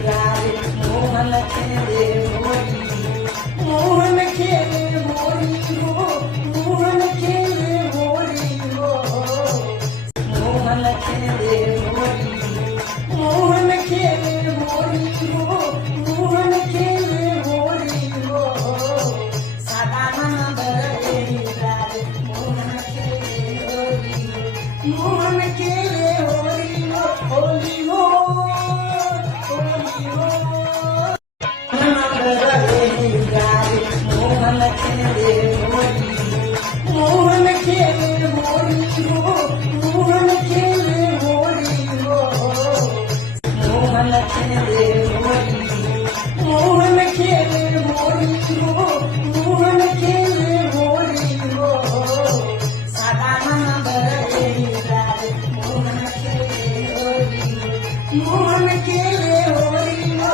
मोहन खेले मोरी मोहन खेले मोरी हो मोहन खेले मोरी हो मोहन खेले मोरी मोहन खेले मोरी हो मोहन खेले मोरी हो सदानंद मोहन खेले होरी मोहन खेले होरी हो होली हो होली हो मोहन खेले मोरी मोहन खेले मोरी हो मोहन खेले मोरी हो मोहन खेले मोरी मोहन खेले मोरी हो मोहन खेले मोरी हो सदानंद मोहन खेले होरी मोहन खेले होरी हो